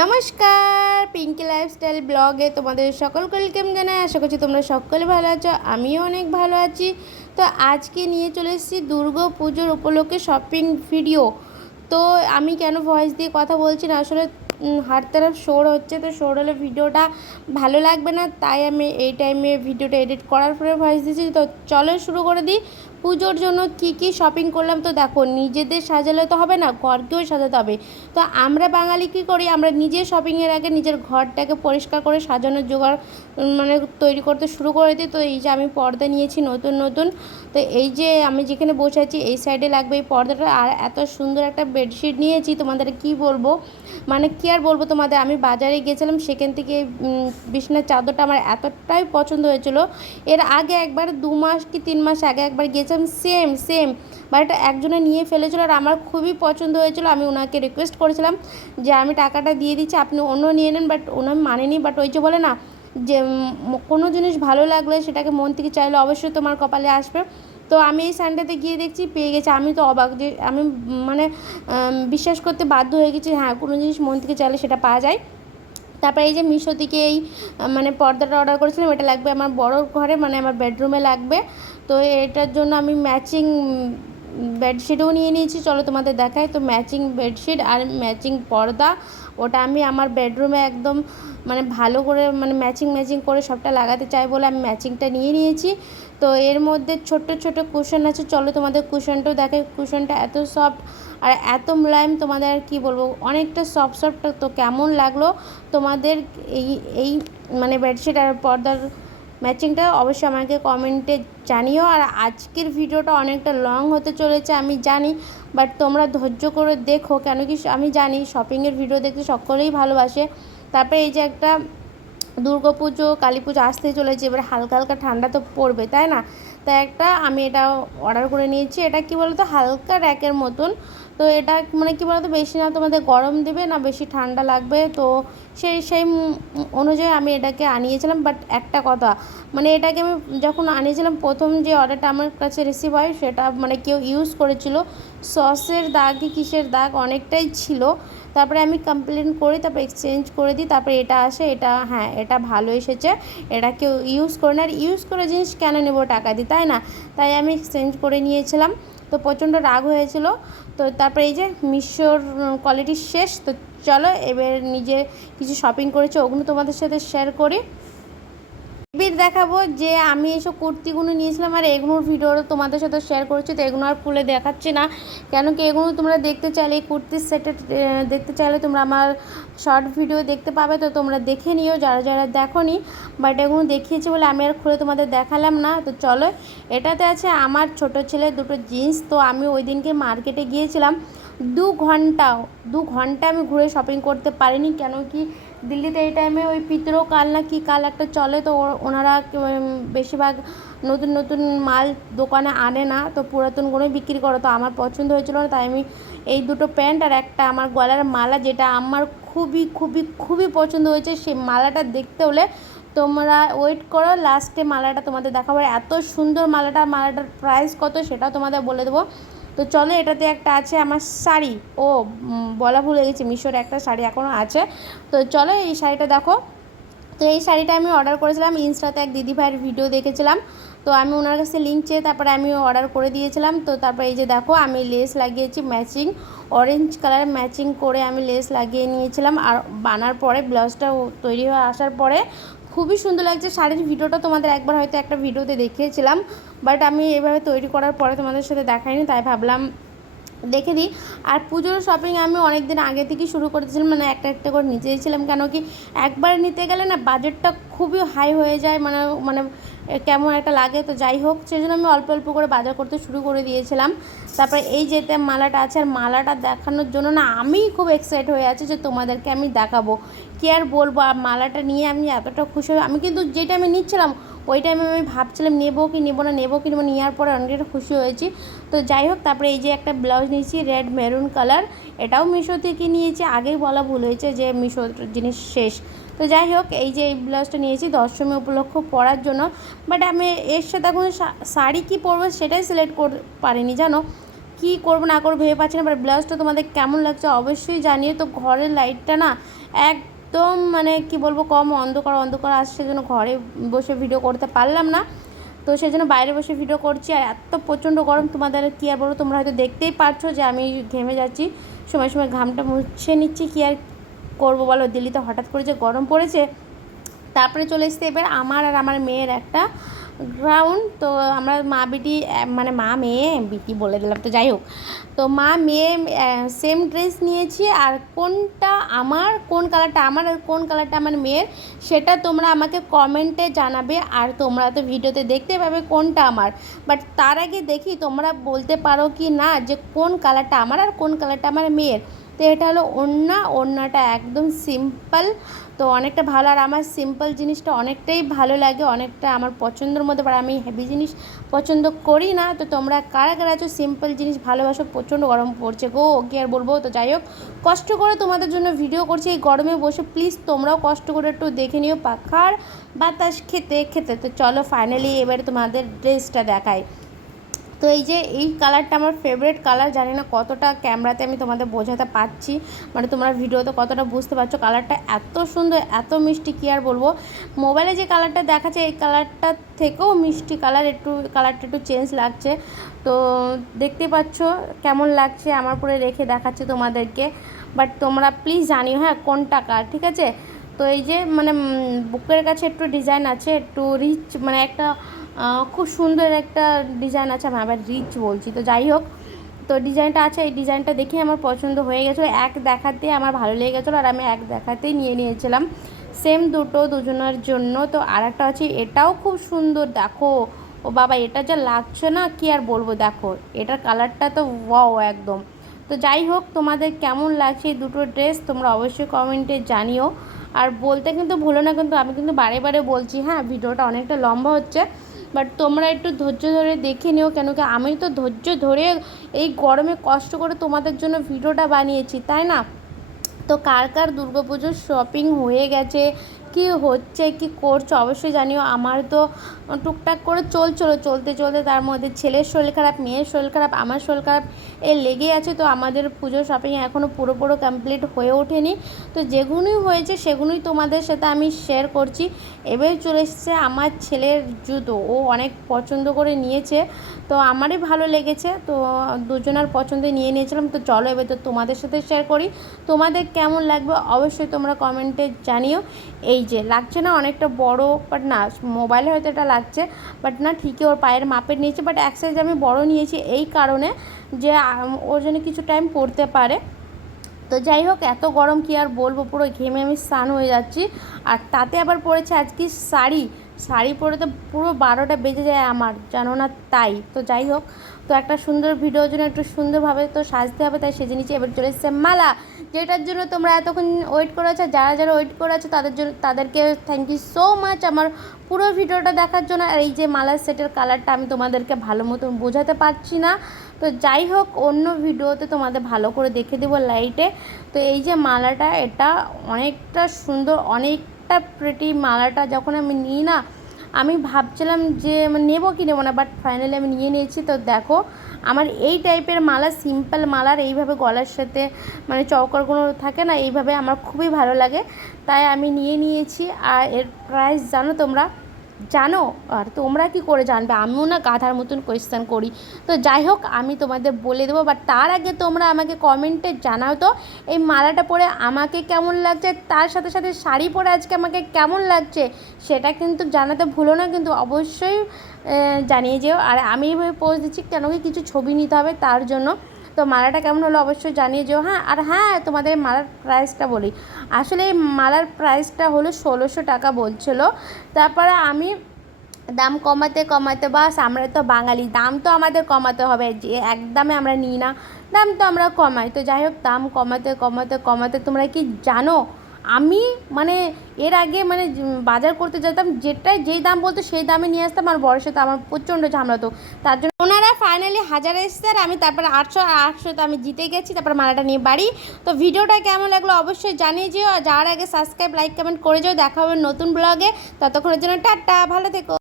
নমস্কার পিঙ্কি লাইফস্টাইল ব্লগে তোমাদের সকল ওয়েলকাম জানাই। আশা করছি তোমরা সকলে ভালো আছো, আমিও অনেক ভালো আছি। তো আজকে নিয়ে চলে এসেছি দুর্গা পুজোর উপলক্ষে শপিং ভিডিও তো আমি কেন ভয়েস দিয়ে কথা বলছি না? আসলে হার তরফ শোর হচ্ছে, তো শোর হলে ভিডিওটা ভালো লাগবে না। তাই আমি এই টাইমে ভিডিওটা এডিট করার পরে ভয়েস দিয়েছি। তো চলো শুরু করে দিই। পুজোর জন্য কি কি শপিং করলাম তো দেখো, নিজেদের সাজালে তো হবে না, ঘরকেও সাজাতে হবে। তো আমরা বাঙালি কী করি? আমরা নিজে শপিংয়ের আগে নিজের ঘরটাকে পরিষ্কার করে সাজানোর জোগাড় মানে তৈরি করতে শুরু করে দিই। তো এই যে আমি পর্দা নিয়েছি নতুন নতুন। তো এই যে আমি যেখানে বসে আছি, এই সাইডে লাগবে এই পর্দাটা। আর এত সুন্দর একটা বেডশিট নিয়েছি, তোমাদের কি বলব? মানে কি আর বলব তোমাদের? আমি বাজারে গিয়েছিলাম সেখান থেকে বিছানার চাদরটা আমার এতটাই পছন্দ হয়েছিল। এর আগে একবার, দু মাস কি তিন মাস আগে একবার গিয়েছিলাম সেম সেম বাট একজনে নিয়ে ফেলেছিল আর আমার খুবই পছন্দ হয়েছিল, আমি ওনাকে রিকোয়েস্ট করেছিলাম যে আমি টাকাটা দিয়ে দিচ্ছি, আপনি অন্য নিয়ে নেন বাট ওনার মানেনি বাট ওই যে বলে না, যে কোনো জিনিস ভালো লাগলে সেটাকে মন থেকে চাইলে অবশ্যই তোমার কপালে আসবে। তো আমি এই সানডেতে গিয়ে দেখছি, পেয়ে গেছি। আমি তো অবাক যে, আমি মানে বিশ্বাস করতে বাধ্য হয়ে গেছি হ্যাঁ কোনো জিনিস মন থেকে চাইলে সেটা পাওয়া যায়। তারপরে এই যে মিশো থেকে এই মানে পর্দাটা অর্ডার করেছিলাম, এটা লাগবে আমার বড় ঘরে মানে আমার বেডরুমে লাগবে। তো এটার জন্য আমি ম্যাচিং বেডশিটও নিয়ে নিয়েছি। চলো তোমাদের দেখায় তো ম্যাচিং বেডশিট আর ম্যাচিং পর্দা ওটা আমি আমার বেডরুমে একদম মানে ভালো করে মানে ম্যাচিং ম্যাচিং করে সবটা লাগাতে চাই বলে আমি ম্যাচিংটা নিয়ে নিয়েছি। তো এর মধ্যে ছোট্ট ছোট কুশন আছে। চলো তোমাদের কুশনটাও দেখে কুশনটা এত সফট আর এত মোলায়েম তোমাদের আর কী বলব? অনেকটা সফট সফট তো কেমন লাগল? তোমাদের এই এই মানে বেডশিট আর পর্দার ম্যাচিংটা অবশ্যই আমাকে কমেন্টে জানিও। আর আজকের ভিডিওটা অনেকটা লং হতে চলেছে, আমি জানি বাট তোমরা ধৈর্য করে দেখো, কেন কি আমি জানি শপিংয়ের ভিডিও দেখতে সকলেই ভালোবাসে। তারপরে এই যে একটা দুর্গা পুজো কালী পুজো আসতে চলেছে, এবার হালকা হালকা ঠান্ডা তো পড়বে, তাই না? তাই একটা আমি এটা অর্ডার করে নিয়েছি, এটা কি বলতো? হালকা র্যাকের মতন। তো এটা মানে কি বলতো, বেশি না তোমাদের গরম দেবে, না বেশি ঠান্ডা লাগবে। তো সেই সেই অনুযায়ী আমি এটাকে আনিয়েছিলাম। বাট একটা কথা মানে এটাকে আমি যখন আনিয়েছিলাম, প্রথম যে অর্ডারটা আমার কাছে রিসিভ হয়, সেটা মানে কেউ ইউজ করেছিল। সসের দাগ কি কিসের দাগ, অনেকটাই ছিল। তারপরে আমি কমপ্লেন করি, তারপর এক্সচেঞ্জ করে দিই, তারপরে এটা আসে, এটা হ্যাঁ এটা ভালো এসেছে। এটা কেউ ইউজ করে না। আর ইউজ করে জিনিস কেন নেব টাকা দিই তাই না? তাই আমি এক্সচেঞ্জ করে নিয়েছিলাম। তো প্রচণ্ড রাগ হয়েছিল। তো তারপরে এই যে মিশোর কোয়ালিটি শেষ। তো চলো এবার নিজে কিছু শপিং করেছে, ওগুলো তোমাদের সাথে শেয়ার করি। এবার দেখাবো যে আমি এইসব কুর্তিগুলো নিয়েছিলাম আর এগুলোর ভিডিও তোমাদের সাথে শেয়ার করেছি, তো এগুলো আর খুলে দেখাচ্ছি না। কেন কি এগুলো তোমরা দেখতে চাইলে, এই কুর্তির সেটে দেখতে চাইলে তোমরা আমার শর্ট ভিডিও দেখতে পাবে, তো তোমরা দেখে নিও যারা যারা দেখো নি বাট এগুলো দেখিয়েছি বলে আমি আর খুলে তোমাদের দেখালাম না। তো চলো, এটাতে আছে আমার ছোট ছেলে দুটো জিন্স তো আমি ওই দিনকে মার্কেটে গিয়েছিলাম। দু ঘণ্টা দু ঘণ্টা আমি ঘুরে শপিং করতে পারিনি, কেন কি দিল্লিতে এই টাইমে ওই পিতর কাল না কি কাল একটা চলে, তো ওনারা বেশিরভাগ নতুন নতুন মাল দোকানে আনে না, তো পুরাতনগুলোই বিক্রি করে। তো আমার পছন্দ হয়েছিল না, তাই আমি এই দুটো প্যান্ট আর একটা আমার গলার মালা যেটা আমার খুবই খুবই খুবই পছন্দ হয়েছে, সেই মালাটা দেখতে হলে তোমরা ওয়েট করো লাস্টে মালাটা তোমাদের দেখাবো। এত সুন্দর মালাটা, মালাটার প্রাইস কত সেটাও তোমাদের বলে দেবো। তো চলো এটাতে একটা আছে আমার শাড়ি। ও বলা ভুলে গেছি, মিশোর একটা শাড়ি এখনও আছে। তো চলো এই শাড়িটা দেখো। তো এই শাড়িটা আমি অর্ডার করেছিলাম, ইনস্টাতে এক দিদি ভাইয়ের ভিডিও দেখেছিলাম। তো আমি ওনার কাছে লিঙ্ক চেয়ে তারপরে আমি অর্ডার করে দিয়েছিলাম। তো তারপরে এই যে দেখো, আমি লেস লাগিয়েছি ম্যাচিং অরেঞ্জ কালার ম্যাচিং করে আমি লেস লাগিয়ে নিয়েছিলাম। আর বানার পরে, ব্লাউজটা তৈরি হয়ে আসার পরে খুবই সুন্দর লাগছে। শাড়ির ভিডিওটা তোমাদের একবার হয়তো একটা ভিডিওতে দেখিয়েছিলাম, বাট আমি এভাবে তৈরি করার পরে তোমাদের সাথে দেখাইনি, তাই ভাবলাম দেখে দিই আর পুজোর শপিং আমি অনেক দিন আগে থেকেই শুরু করেছিলাম মানে একটা একটা করে নিতে চেয়েছিলাম কেন কি একবার নিতে গেলে না বাজেটটা খুবই হাই হয়ে যায় মানে মানে কেমন একটা লাগে। তো যাই হোক, সেই জন্য আমি অল্প অল্প করে বাজার করতে শুরু করে দিয়েছিলাম। তারপরে এই যেতে মালাটা আছে, আর মালাটা দেখানোর জন্য না আমি খুব এক্সাইট হয়ে আছি যে তোমাদেরকে আমি দেখাবো। কি আর বলব, আর মালাটা নিয়ে আমি এতটা খুশি হই আমি কিন্তু যেটা আমি নিচ্ছিলাম ওই টাইমে আমি ভাবছিলাম, নেব কি নেব না, নেব কি নেব নেওয়ার পরে অনেকটা খুশি হয়েছি। তো যাই হোক, তারপরে এই যে একটা ব্লাউজ নিয়েছি রেড মেরুন কালার এটাও মিশো থেকে নিয়েছি। আগেই বলা ভুল হয়েছে যে মিশো জিনিস শেষ। তো যাই হোক, এই যে এই ব্লাউজটা নিয়েছি দশমী উপলক্ষ পরার জন্য। বাট আমি এর সাথে এখন শাড়ি কী পরবো সেটাই সিলেক্ট কর, পারিনি, জানো? কী করব না করব ভেবে পাচ্ছি না। বাট ব্লাউজটা তোমাদের কেমন লাগছে অবশ্যই জানিয়ে তো ঘরের লাইটটা না একদম মানে কি বলব, কম অন্ধকার অন্ধকার আসছে জন্য ঘরে বসে ভিডিও করতে পারলাম না। তো সেই জন্য বাইরে বসে ভিডিও করছি আর এত প্রচণ্ড গরম, তোমাদের কি আর বলো তোমরা হয়তো দেখতেই পারছ যে আমি ঘেমে যাচ্ছি। সময় সময় ঘামটা মুছে নিচ্ছি, কী আর করব বলো? দিল্লিতে হঠাৎ করে যে গরম পড়েছে, তারপরে চলে এসছে এবার আমার আর আমার মেয়ের একটা গ্রাউন্ড তো আমরা মা বিটি মানে মা মেয়ে, বিটি বলে দিলাম, তো যাই হোক। তো মা মেয়ে সেম ড্রেস নিয়েছি, আর কোনটা আমার, কোন কালারটা আমার আর কোন কালারটা আমার মেয়ের, সেটা তোমরা আমাকে কমেন্টে জানাবে, আর তোমরা তো ভিডিওতে দেখতে পাবে কোনটা আমার। বাট তার আগে দেখি তোমরা বলতে পারো কি না যে কোন কালারটা আমার আর কোন কালারটা আমার মেয়ের। তো এটা হলো ওড়না, ওড়নাটা একদম সিম্পল তো অনেকটা ভালো। আর আমার সিম্পল জিনিসটা অনেকটাই ভালো লাগে, অনেকটা আমার পছন্দের মধ্যে, বাট আমি হেভি জিনিস পছন্দ করি না। তো তোমরা কারা কারা আছো সিম্পল জিনিস ভালোবাসো? প্রচণ্ড গরম পড়ছে গো, কি আর বলব? তো যাই হোক, কষ্ট করে তোমাদের জন্য ভিডিও করছি। এই গরমে বসে প্লিজ তোমরাও কষ্ট করে একটু দেখে নিও পাখার বাতাস খেতে খেতে। তো চলো ফাইনালি এবারে তোমাদের ড্রেসটা দেখায় তো এই যে এই কালারটা আমার ফেভারিট কালার জানি না কতটা ক্যামেরাতে আমি তোমাদের বোঝাতে পারছি মানে তোমরা ভিডিওতে কতটা বুঝতে পারছ কালারটা এত সুন্দর, এত মিষ্টি, কী আর বলব? মোবাইলে যে কালারটা দেখাচ্ছে, এই কালারটা থেকেও মিষ্টি কালার একটু কালারটা একটু চেঞ্জ লাগছে। তো দেখতে পাচ্ছ কেমন লাগছে, আমার পরে রেখে দেখাচ্ছে তোমাদেরকে। বাট তোমরা প্লিজ জানিও হ্যাঁ কোন টাকা ঠিক আছে? তো এই যে মানে বুকের কাছে একটু ডিজাইন আছে, একটু রিচ মানে একটা খুব সুন্দর একটা ডিজাইন আছে, আমি আবার রিচ বলছি। তো যাই হোক, তো ডিজাইনটা আছে, এই ডিজাইনটা দেখে আমার পছন্দ হয়ে গেছিল। এক দেখাতে আমার ভালো লেগে গেছিল আর আমি এক দেখাতেই নিয়ে নিয়েছিলাম। সেম দুটো দুজনের জন্য। তো আর একটা আছে এটাও খুব সুন্দর, দেখো। ও বাবা, এটা যা লাগছে না, কি আর বলব, দেখো। এটার কালারটা তো ওয়াও একদম। তো যাই হোক, তোমাদের কেমন লাগছে এই দুটো ড্রেস তোমরা অবশ্যই কমেন্টে জানিও। আর বলতে কিন্তু ভুলো না, কিন্তু আমি কিন্তু বারে বারে বলছি হ্যাঁ ভিডিওটা অনেকটা লম্বা হচ্ছে। বাট তোমরা একটু ধৈর্য ধরে দেখে নিও কেন কি আমি তো ধৈর্য ধরে এই গরমে কষ্ট করে তোমাদের জন্য ভিডিওটা বানিয়েছি, তাই না? তো কার কার দুর্গাপুজোর শপিং হয়ে গেছে, কি হচ্ছে, কি করছ, অবশ্যই জানিও। আমার তো টুকটাক করে চলছিল, চলতে চলতে তার মধ্যে ছেলের শরীর খারাপ, মেয়ের শরীর খারাপ, আমার শরীর খারাপ, এ লেগেই আছে। তো আমাদের পুজো শপিং এখনও পুরোপুরো কমপ্লিট হয়ে ওঠেনি। তো যেগুলোই হয়েছে সেগুলোই তোমাদের সাথে আমি শেয়ার করছি। এবার চলে এসছে আমার ছেলের জুতো। ও অনেক পছন্দ করে নিয়েছে। তো আমারই ভালো লেগেছে। তো দুজনের পছন্দে নিয়ে নিয়েছিলাম। তো চলো এবার তো তোমাদের সাথে শেয়ার করি। তোমাদের কেমন লাগবে অবশ্যই তোমরা কমেন্টে জানিও। এই যে, লাগছে না অনেকটা বড় বাট না মোবাইলে হয়তো এটা লাগছে বাট না ঠিকই ওর পায়ের মাপের নিয়েছে বাট এক সাইজ আমি বড় নিয়েছি এই কারণে যে ওর জন্য কিছু টাইম পড়তে পারে। তো যাই হোক, এত গরম কি আর বলব, পুরো ঘেমে আমি স্নান হয়ে যাচ্ছি। আর তাতে আবার পড়েছে আজকে শাড়ি। শাড়ি পরে তো পুরো বারোটা বেজে যায় আমার, জানো না তাই। তো যাই হোক, তো একটা সুন্দর ভিডিওর জন্য একটু সুন্দরভাবে তো সাজতে হবে, তাই সেজে নিচে এবার চলে এসছে মালা, যেটার জন্য তোমরা এতক্ষণ ওয়েট করে আছো যারা যারা ওয়েট করে আছো তাদের জন্য, তাদেরকে থ্যাংক ইউ সো মাচ আমার পুরো ভিডিওটা দেখার জন্য। আর এই যে মালার সেটের কালারটা আমি তোমাদেরকে ভালো মতন বোঝাতে পারছি না। তো যাই হোক, অন্য ভিডিওতে তোমাদের ভালো করে দেখে দেবো লাইটে তো এই যে মালাটা, এটা অনেকটা সুন্দর অনেকটা প্রেটি মালাটা যখন আমি নিই না, আমি ভাবছিলাম যে নেব কি নেব না বাট ফাইনালি আমি নিয়ে নিয়েছি। তো দেখো, আমার এই টাইপের মালা সিম্পল মালার এইভাবে গলার সাথে মানে চৌকারগুলো থাকে না, এইভাবে আমার খুবই ভালো লাগে। তাই আমি নিয়ে নিয়েছি। আর এর প্রাইস জানো তোমরা? জানো, আর তোমরা কি করে জানবে? আমিও না গাধার মতন কোয়েশ্চেন করি। তো যাই হোক, আমি তোমাদের বলে দেবো বাট তার আগে তোমরা আমাকে কমেন্টে জানাও তো, এই মালাটা পরে আমাকে কেমন লাগছে? তার সাথে সাথে শাড়ি পরে আজকে আমাকে কেমন লাগছে? সেটা কিন্তু জানাতে ভুলো না, কিন্তু অবশ্যই জানিয়ে যেও। আর আমি এইভাবে পোজ দিচ্ছি, কেন কি কিছু ছবি নিতে হবে তার জন্য। তো মালাটা কেমন হলো অবশ্যই জানিয়ে যেও হ্যাঁ? আর হ্যাঁ তোমাদের মালার প্রাইসটা বলি। আসলে এই মালার প্রাইসটা হলো ষোলোশো টাকা বলছিলো। তারপরে আমি দাম কমাতে কমাতে, বাস আমরা তো বাঙালি, দাম তো আমাদের কমাতে হবে। যে একদমে আমরা নিই না, দাম তো আমরা কমাই। তো যাই হোক, দাম কমাতে কমাতে কমাতে তোমরা কি জানো আমি মানে এর আগে মানে বাজার করতে যেতাম, যেটাই যেই দাম বলতো সেই দামে নিয়ে আসতাম। আর বড়ো সাথে আমার প্রচণ্ড ঝামলাতো তার জন্য ওনারা ফাইনালি হাজার এসছে আর আমি তারপর আটশো আটশোতে আমি জিতে গেছি। তারপর মালাটা নিয়ে বাড়ি। তো ভিডিওটা কেমন লাগল অবশ্যই জানিয়ে যেও। আর যাওয়ার আগে সাবস্ক্রাইব লাইক কমেন্ট করে যেও। দেখা হবে নতুন ব্লগে ততক্ষণের জন্য টাটা, ভালো থেকো।